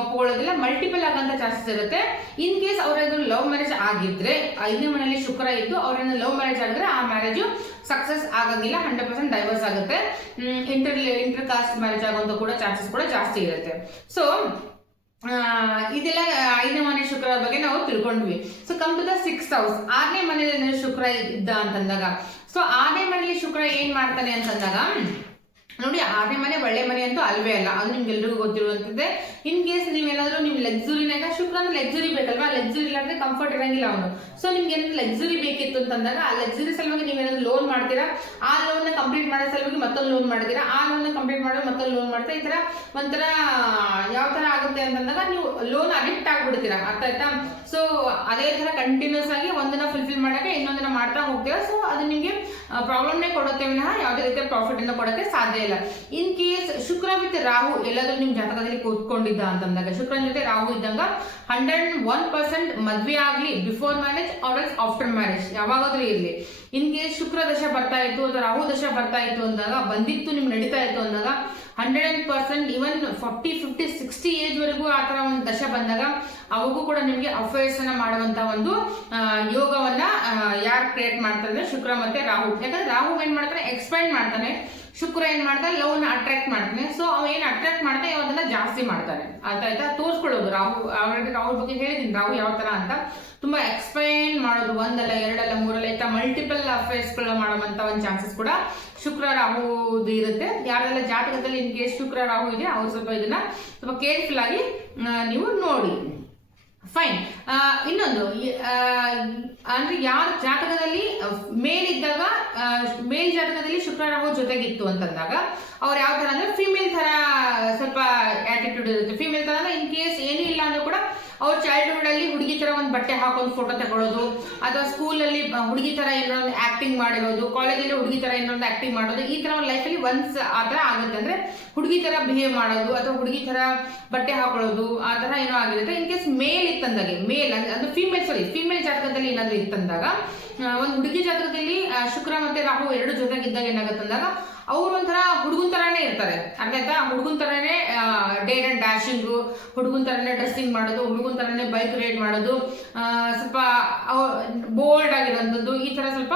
ಒಪ್ಕೊಳ್ಳೋದಿಲ್ಲ, ಮಲ್ಟಿಪಲ್ ಆಗಂತ ಚಾನ್ಸಸ್ ಇರುತ್ತೆ. ಇನ್ ಕೇಸ್ ಅವ್ರದ್ದು ಲವ್ ಮ್ಯಾರೇಜ್ ಆಗಿದ್ರೆ, 5ನೇ ಮನೆಯಲ್ಲಿ ಶುಕ್ರ ಇದ್ದು ಅವ್ರನ್ನ ಲವ್ ಮ್ಯಾರೇಜ್ ಆಗಿದ್ರೆ ಆ ಮ್ಯಾರೇಜ್ ಸಕ್ಸಸ್ ಆಗಂಗಿಲ್ಲ, 100% ಡೈವರ್ಸ್ ಆಗುತ್ತೆ. ಇಂಟರ್ ಕಾಸ್ಟ್ ಮ್ಯಾರೇಜ್ ಆಗುವಂತ ಕೂಡ ಚಾನ್ಸಸ್ ಕೂಡ ಜಾಸ್ತಿ ಇರುತ್ತೆ. ಸೊ ಇದೆಲ್ಲ 5ನೇ ಮನೆ ಶುಕ್ರ ಬಗ್ಗೆ ನಾವು ತಿಳ್ಕೊಂಡ್ವಿ. So come to the 6th house. 6ನೇ ಮನೆಯಲ್ಲಿ ಶುಕ್ರ ಇದ್ದ ಅಂತಂದಾಗ, ಸೊ 6ನೇ ಮನೆಯಲ್ಲಿ ಶುಕ್ರ ಏನ್ ಮಾಡ್ತಾನೆ ಅಂತಂದಾಗ ನೋಡಿ, 6ನೇ ಮನೆ ಒಳ್ಳೆ ಮನೆ ಅಂತೂ ಅಲ್ವೇ ಅಲ್ಲ, ಅದು ನಿಮ್ಗೆ ಎಲ್ರಿಗೂ ಗೊತ್ತಿರುವಂತದ್ದೇ. ಇನ್ ಕೇಸ್ ನೀವೇನಾದ್ರೂ ನಿಮ್ ಲಕ್ಸುರಿನಾಗ, ಶುಕ್ರ ಲಕ್ಸುರಿ ಬೇಕಲ್ವಾ, ಲಕ್ಸುರಿ ಇಲ್ಲಾಂದ್ರೆ ಕಂಫರ್ಟ್ ಇರಂಗಿಲ್ಲ ಅವನು. ಸೊ ನಿಮ್ಗೆ ಏನಾದ್ರು ಲಕ್ಸುರಿ ಬೇಕಿತ್ತು ಅಂತಂದಾಗ ಆ ಲಕ್ಸುರಿ ಸಲುವಾಗಿ ನೀವೇನಾದ್ರು ಲೋನ್ ಮಾಡ್ತೀರಾ, ಆ ಲೋನ್ ನ ಕಂಪ್ಲೀಟ್ ಮಾಡೋ ಸಲುವಾಗಿ ಮತ್ತೊಂದು ಲೋನ್ ಮಾಡ್ತೀರಾ, ಆ ಲೋನ್ ನ ಕಂಪ್ಲೀಟ್ ಮಾಡೋ ಮತ್ತೊಂದು ಲೋನ್ ಮಾಡ್ತೀರಾ. ಈ ತರ ಒಂಥರ ಯಾವ ತರ ಆಗುತ್ತೆ ಅಂತಂದಾಗ ನೀವು ಲೋನ್ ಅಡಿಕ್ಟ್ ಆಗ್ಬಿಡ್ತೀರಾ. ಅರ್ಥ ಆಯ್ತಾ? ಸೊ ಅದೇ ತರ ಕಂಟಿನ್ಯೂಸ್ ಆಗಿ ಒಂದನ್ನ ಫುಲ್ಫಿಲ್ ಮಾಡಕ್ಕೆ ಇನ್ನೊಂದನ್ನ ಮಾಡ್ತಾ ಹೋಗ್ತೀರಾ. ಸೊ ಅದು ನಿಮ್ಗೆ ಪ್ರಾಬ್ಲಮ್ನೇ ಕೊಡುತ್ತೆ ವಿನಃ ಯಾವುದೇ ರೀತಿಯ ಪ್ರಾಫಿಟ್ ಅನ್ನು ಕೊಡಕ್ಕೆ ಸಾಧ್ಯ ಇಲ್ಲ. ಇಲ್ಲ. In case Shukra with Rahu ಎಲ್ಲಾದ್ರೂ ನಿಮ್ ಜಾತಕದಲ್ಲಿ ಕೂತ್ಕೊಂಡಿದ್ದ ಅಂತಂದಾಗ, ಶುಕ್ರನ ಜೊತೆ ರಾಹು ಇದ್ದಾಗ 101% ಮದ್ವೆ ಆಗ್ಲಿ before marriage R else after marriage ಯಾವಾಗಾದ್ರೂ ಇರ್ಲಿ. ಇನ್ ಕೇಸ್ ಶುಕ್ರ ದಶ ಬರ್ತಾ ಇತ್ತು ಅಥವಾ ರಾಹು ದಶ ಬರ್ತಾ ಇತ್ತು ಅಂದಾಗ, ಬಂದಿತ್ತು ನಿಮ್ಗೆ ನಡೀತಾ ಇತ್ತು ಅಂದಾಗ 100% ಇವನ್ 40, 50, 60 ಏಜ್ ವರೆಗೂ ಆತರ ಒಂದು ದಶ ಬಂದಾಗ ಅವಾಗೂ ಕೂಡ ನಿಮ್ಗೆ ಅಫೇರ್ಸ್ ಅನ್ನ ಮಾಡುವಂತ ಒಂದು ಯೋಗವನ್ನ ಯಾರು ಕ್ರಿಯೇಟ್ ಮಾಡ್ತಾರೆ ಅಂದ್ರೆ ಶುಕ್ರ ಮತ್ತೆ ರಾಹು. ಯಾಕಂದ್ರೆ ರಾಹು ಏನ್ ಮಾಡ್ತಾನೆ, ಎಕ್ಸ್ಪ್ಯಾಂಡ್ ಮಾಡ್ತಾನೆ, ಶುಕ್ರ ಏನ್ ಮಾಡ್ತಾನೆ, ಲವ್ ನ ಅಟ್ರಾಕ್ಟ್ ಮಾಡ್ತಾನೆ. ಸೊ ಅವ ಏನ್ ಅಟ್ರಾಕ್ಟ್ ಮಾಡ್ತಾನೆ ಅದನ್ನ ಜಾಸ್ತಿ ಮಾಡ್ತಾನೆ. ಆಯ್ತಾ, ತೋರ್ಸ್ಕೊಳ್ಳೋದು. ರಾಹು ಆಲ್ರೆಡಿ ರಾಹು ಬಗ್ಗೆ ಹೇಳಿದೀನಿ, ರಾಹು ಯಾವ ತರ ಅಂತ. ತುಂಬಾ ಎಕ್ಸ್ಪ್ಲೈನ್ ಮಾಡೋದು, ಒಂದಲ್ಲ ಎರಡಲ್ಲ ಮೂರಲ್ಲ ಇತ್ತ ಮಲ್ಟಿಪಲ್ ಅಫೇರ್ಸ್ ಗಳು ಮಾಡುವಂತ ಒಂದು ಚಾನ್ಸಸ್ ಕೂಡ ಶುಕ್ರ ರಾಹು ಇರುತ್ತೆ. ಯಾರೆಲ್ಲ ಜಾತಕದಲ್ಲಿ ಇನ್ ಕೇಸ್ ಶುಕ್ರ ರಾಹು ಇದೆ ಅವ್ರು ಸ್ವಲ್ಪ ಇದನ್ನ ಸ್ವಲ್ಪ ಕೇರ್ಫುಲ್ ಆಗಿ ನೀವು ನೋಡಿ. ಫೈನ್. ಇನ್ನೊಂದು ಅಂದ್ರೆ ಯಾರ ಜಾತಕದಲ್ಲಿ ಮೇಲಿದ್ದಾಗ, ಮೇಲ್ ಜಾತಕದಲ್ಲಿ ಶುಕ್ರ ರಾಹು ಜೊತೆಗಿತ್ತು ಅಂತಂದಾಗ ಅವ್ರು ಯಾವ ತರ ಅಂದ್ರೆ ಫಿಮೇಲ್ ತರ ಸ್ವಲ್ಪ ಆಟಿಟ್ಯೂಡ್ ಇರುತ್ತೆ. ಫಿಮೇಲ್ ತರ ಅಂದ್ರೆ ಇನ್ ಕೇಸ್ ಏನೂ ಇಲ್ಲ ಅಂದ್ರೂ ಕೂಡ ಅವ್ರ ಚೈಲ್ಡ್ಹುಡ್ ಅಲ್ಲಿ ಹುಡುಗಿ ತರ ಒಂದು ಬಟ್ಟೆ ಹಾಕೊಂಡು ಫೋಟೋ ತಗೊಳ್ಳೋದು, ಅಥವಾ ಸ್ಕೂಲ್ ಅಲ್ಲಿ ಹುಡುಗಿ ತರ ಏನೊಂದು ಆಕ್ಟಿಂಗ್ ಮಾಡಿರೋದು, ಕಾಲೇಜಲ್ಲಿ ಹುಡುಗಿ ತರ ಏನೊಂದು ಆಕ್ಟಿಂಗ್ ಮಾಡೋದು, ಈ ತರ ಒಂದು ಲೈಫಲ್ಲಿ ಒನ್ಸ್ ಆ ತರ ಆಗುತ್ತೆ. ಅಂದ್ರೆ ಹುಡುಗಿ ತರ ಬಿಹೇವ್ ಮಾಡೋದು ಅಥವಾ ಹುಡುಗಿ ತರ ಬಟ್ಟೆ ಹಾಕೊಳ್ಳೋದು ಆ ತರ ಏನೋ ಆಗಿರುತ್ತೆ. ಇನ್ ಕೇಸ್ ಮೇಲ್ ಇತ್ತಂದಾಗೆ, ಮೇಲ್ ಅಂದ್ರೆ ಫಿಮೇಲ್ ಜಾತಕದಲ್ಲಿ ಏನಾದ್ರೂ ಇತ್ತಂದಾಗ, ಒಂದು ಹುಡುಗಿ ಜಾತಕದಲ್ಲಿ ಶುಕ್ರ ಮತ್ತೆ ರಾಹು ಎರಡು ಜೊತೆಗಿದ್ದಾಗ ಏನಾಗತ್ತಂದಾಗ ಅವ್ರು ಒಂಥರ ಹುಡುಗನ್ ತರಾನೇ ಇರ್ತಾರೆ. ಅರ್ಥ ಆಯ್ತಾ? ಹುಡುಗನ್ ತರಾನೇ ಡೇರ್ ಅಂಡ್ ಡ್ಯಾಶಿಂಗು, ಹುಡುಗನ್ ತರಾನೇ ಡ್ರೆಸ್ಸಿಂಗ್ ಮಾಡೋದು, ಹುಡುಗನ್ ತರಾನೇ ಬೈಕ್ ರೈಡ್ ಮಾಡೋದು, ಸ್ವಲ್ಪ ಬೋಲ್ಡ್ ಆಗಿರುವಂತದ್ದು, ಈ ತರ ಸ್ವಲ್ಪ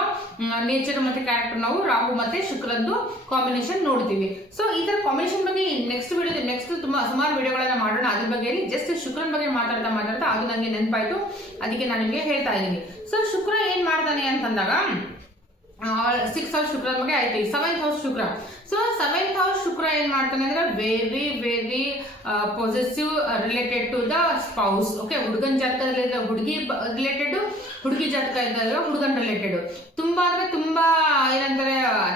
ನೇಚರ್ ಮತ್ತೆ ಕ್ಯಾರೆಕ್ಟರ್ ನಾವು ರಾಹು ಮತ್ತೆ ಶುಕ್ರಂದು ಕಾಂಬಿನೇಷನ್ ನೋಡ್ತೀವಿ. ಸೊ ಈ ತರ ಕಾಂಬಿನೇಷನ್ ಬಗ್ಗೆ ನೆಕ್ಸ್ಟ್ ತುಂಬಾ ಸುಮಾರು ವಿಡಿಯೋಗಳನ್ನ ಮಾಡೋಣ. ಅದ್ರ ಬಗ್ಗೆ ಜಸ್ಟ್ ಶುಕ್ರನ್ ಬಗ್ಗೆ ಮಾತಾಡ್ತಾ ಅದು ನಂಗೆ ನೆನಪಾಯ್ತು, ಅದಕ್ಕೆ ನಾನು ನಿಮಗೆ ಹೇಳ್ತಾ ಇದ್ದೀನಿ. ಸೊ ಶುಕ್ರ ಏನ್ ಮಾಡ್ತಾನೆ ಅಂತಂದಾಗ 6th ಹೌಸ್ ಶುಕ್ರನ ಬಗ್ಗೆ ಆಯ್ತು. 7th house Shukra. So 7th house Shukra ಏನ್ ಮಾಡ್ತಾನೆ ಅಂದ್ರೆ very possessive related to the spouse. Okay, ಹುಡುಗನ್ ಜಾತಕದಲ್ಲಿ ಹುಡುಗಿ ರಿಲೇಟೆಡ್, ಹುಡುಗಿ ಜಾತಕ ಇದ್ದಾಗ ಹುಡುಗನ್ ರಿಲೇಟೆಡ್. ತುಂಬಾ ಅಂದ್ರೆ ತುಂಬಾ ಏನಂತಾರೆ,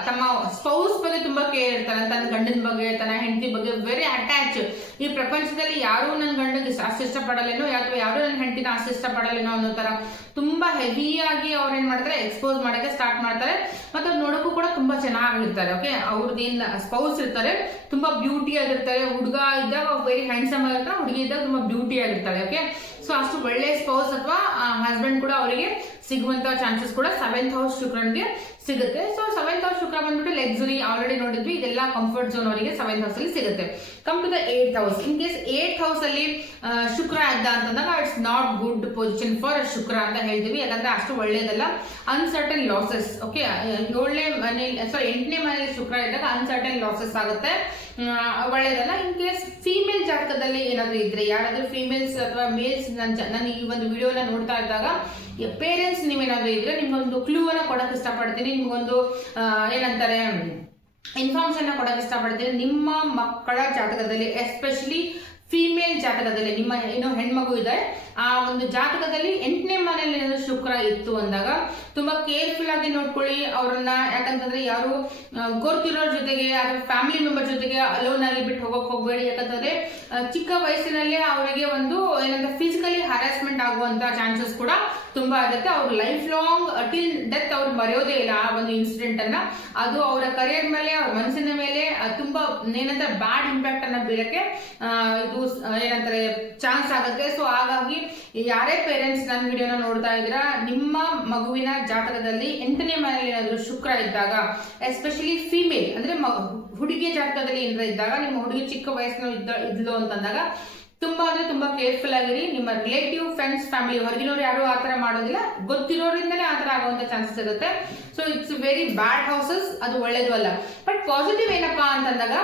ತಮ್ಮ ಸ್ಪೌಸ್ ಬಗ್ಗೆ ತುಂಬಾ ಕೇರ್ ಇರ್ತಾರೆ. ತನ್ನ ಗಂಡನ ಬಗ್ಗೆ, ತನ್ನ ಹೆಂಡತಿ ಬಗ್ಗೆ ವೆರಿ ಅಟ್ಯಾಚ್. ಈ ಪ್ರಪಂಚದಲ್ಲಿ ಯಾರು ನನ್ನ ಗಂಡಗೆ ಅಷ್ಟು ಇಷ್ಟಪಡಲೇನೋ ಅಥವಾ ಯಾರು ನನ್ನ ಹೆಂಡತಿನ ಅಷ್ಟು ಇಷ್ಟಪಡಲೇನೋ ಅನ್ನೋ ತರ ತುಂಬಾ ಹೆವಿಯಾಗಿ ಅವ್ರು ಏನ್ ಮಾಡ್ತಾರೆ, ಎಕ್ಸ್ಪೋಸ್ ಮಾಡಕ್ಕೆ ಸ್ಟಾರ್ಟ್ ಮಾಡ್ತಾರೆ. ಮತ್ತೆ ನೋಡೋಕ್ಕೂ ಕೂಡ ತುಂಬಾ ಚೆನ್ನಾಗಿರ್ತಾರೆ. ಓಕೆ, ಅವ್ರದ್ದು ಏನ್ ಸ್ಪೌಸ್ ಇರ್ತಾರೆ ತುಂಬಾ ಬ್ಯೂಟಿ ಆಗಿರ್ತಾರೆ. ಹುಡುಗ ಇದ್ದಾಗ ವೆರಿ ಹ್ಯಾಂಡ್ಸಮ್ ಆಗಿರ್ತಾರೆ, ಹುಡುಗಿ ಇದ್ದಾಗ ತುಂಬಾ ಬ್ಯೂಟಿ ಆಗಿರ್ತಾರೆ. ಓಕೆ, ಸೊ ಅಷ್ಟು ಒಳ್ಳೆ ಸ್ಪೌಸ್ ಅಥವಾ ಹಸ್ಬೆಂಡ್ ಕೂಡ ಅವರಿಗೆ ಸಿಗುವಂತ ಚಾನ್ಸಸ್ ಕೂಡ 7th ಹೌಸ್ ಶುಕ್ರನ್ಗೆ ಸಿಗುತ್ತೆ. ಸೊ 7th ಹೌಸ್ ಶುಕ್ರ ಬಂದ್ಬಿಟ್ಟು ಲಕ್ಸುರಿ ಆಲ್ರೆಡಿ ನೋಡಿದ್ವಿ, ಇದೆಲ್ಲ ಕಂಫರ್ಟ್ ಝೋನ್ ಅವರಿಗೆ 7th ಹೌಸ್ ಅಲ್ಲಿ ಸಿಗುತ್ತೆ. Come to the 8th house. In case 8th house ಅಲ್ಲಿ ಶುಕ್ರ ಇದ್ದ ಅಂತಂದಾಗ it's not good position for Shukra ಅಂತ ಹೇಳ್ತೀವಿ. ಯಾಕಂದ್ರೆ ಅಷ್ಟು ಒಳ್ಳೇದಲ್ಲ. Uncertain losses. ಓಕೆ, 8ನೇ ಮನೆಯಲ್ಲಿ ಶುಕ್ರ ಇದ್ದಾಗ ಅನ್ಸರ್ಟನ್ ಲಾಸಸ್ ಆಗುತ್ತೆ, ಒಳ್ಳೇದಲ್ಲ. ಇನ್ ಕೇಸ್ ಫೀಮೇಲ್ ಜಾತಕದಲ್ಲಿ ಏನಾದ್ರು ಇದ್ರೆ, ಯಾರಾದ್ರೂ ಫೀಮೇಲ್ಸ್ ಅಥವಾ ಮೇಲ್ಸ್ ನಾನು ಈ ಒಂದು ವಿಡಿಯೋನ ನೋಡ್ತಾ ಇದ್ದಾಗ ಪೇರೆಂಟ್ಸ್ ನೀವೇನಾದ್ರೂ ಇದ್ರೆ ನಿಮ್ಗೊಂದು ಕ್ಲೂ ಅನ್ನ ಕೊಡಕ್ ಇಷ್ಟಪಡ್ತೀನಿ, ನಿಮ್ಗೊಂದು ಏನಂತಾರೆ ಇನ್ಫಾರ್ಮೇಶನ್ ಕೊಡಕ್ ಇಷ್ಟಪಡ್ತೀನಿ. ನಿಮ್ಮ ಮಕ್ಕಳ ಜಾತಕದಲ್ಲಿ ಎಸ್ಪೆಷಲಿ ಫೀಮೇಲ್ ಜಾತಕದಲ್ಲಿ ನಿಮ್ಮ ಏನೋ ಹೆಣ್ಮಗು ಇದೆ, ಆ ಒಂದು ಜಾತಕದಲ್ಲಿ 8ನೇ ಮನೆಯಲ್ಲಿ ಏನಾದ್ರು ಶುಕ್ರ ಇತ್ತು ಅಂದಾಗ ತುಂಬಾ ಕೇರ್ಫುಲ್ ಆಗಿ ನೋಡ್ಕೊಳ್ಳಿ ಅವ್ರನ್ನ. ಯಾಕಂತಂದ್ರೆ ಯಾರು ಗೊತ್ತಿರೋರ್ ಜೊತೆಗೆ ಅಥವಾ ಫ್ಯಾಮಿಲಿ ಮೆಂಬರ್ ಜೊತೆಗೆ ಅಲೋನ್ ಆಗಿ ಬಿಟ್ಟು ಹೋಗಕ್ ಹೋಗ್ಬೇಡಿ. ಯಾಕಂತಂದ್ರೆ ಚಿಕ್ಕ ವಯಸ್ಸಿನಲ್ಲೇ ಅವರಿಗೆ ಒಂದು ಏನಂದ್ರೆ ಫಿಸಿಕಲಿ ಹರಾಸ್ಮೆಂಟ್ ಆಗುವಂತ ಚಾನ್ಸಸ್ ಕೂಡ ತುಂಬಾ ಆಗುತ್ತೆ. ಅವ್ರ ಲೈಫ್ ಲಾಂಗ್ ಟಿಲ್ ಡೆತ್ ಅವ್ರು ಮರೆಯೋದೇ ಇಲ್ಲ ಆ ಒಂದು ಇನ್ಸಿಡೆಂಟ್ ಅನ್ನ. ಅದು ಅವರ ಕರಿಯರ್ ಮೇಲೆ, ಅವ್ರ ಮನಸ್ಸಿನ ಮೇಲೆ ತುಂಬಾ ಏನಂತಾರೆ ಬ್ಯಾಡ್ ಇಂಪ್ಯಾಕ್ಟ್ ಅನ್ನ ಬೀಳಕ್ಕೆ ಇದು ಏನಂತಾರೆ ಚಾನ್ಸ್ ಆಗುತ್ತೆ. ಸೊ ಹಾಗಾಗಿ ಯಾರೇ ಪೇರೆಂಟ್ಸ್ ನನ್ನ ವಿಡಿಯೋನ ನೋಡ್ತಾ ಇದ್ದೀರಾ, ನಿಮ್ಮ ಮಗುವಿನ ಜಾತಕದಲ್ಲಿ 8ನೇ ಮನೆಯಲ್ಲಿ ಏನಾದ್ರು ಶುಕ್ರ ಇದ್ದಾಗ, ಎಸ್ಪೆಷಲಿ ಫಿಮೇಲ್ ಅಂದ್ರೆ ಹುಡುಗಿಯ ಜಾತಕದಲ್ಲಿ ಏನಾದ್ರು ಇದ್ದಾಗ, ನಿಮ್ಮ ಹುಡುಗಿ ಚಿಕ್ಕ ವಯಸ್ಸಿನ ಇದ್ಲು ಅಂತಂದಾಗ ತುಂಬಾ ಅಂದ್ರೆ ತುಂಬಾ ಕೇರ್ಫುಲ್ ಆಗಿರಿ. ನಿಮ್ಮ ರಿಲೇಟಿವ್, ಫ್ರೆಂಡ್ಸ್, ಫ್ಯಾಮಿಲಿ, ಹೊರಗಿನವ್ರು ಯಾರು ಆತರ ಮಾಡೋದಿಲ್ಲ, ಗೊತ್ತಿರೋದ್ರಿಂದಲೇ ಆತರ ಆಗುವಂತ ಚಾನ್ಸಸ್ ಇರುತ್ತೆ. So it's very bad houses, ಅದು ಒಳ್ಳೇದು ಅಲ್ಲ. ಬಟ್ ಪಾಸಿಟಿವ್ ಏನಪ್ಪಾ ಅಂತಂದಾಗ,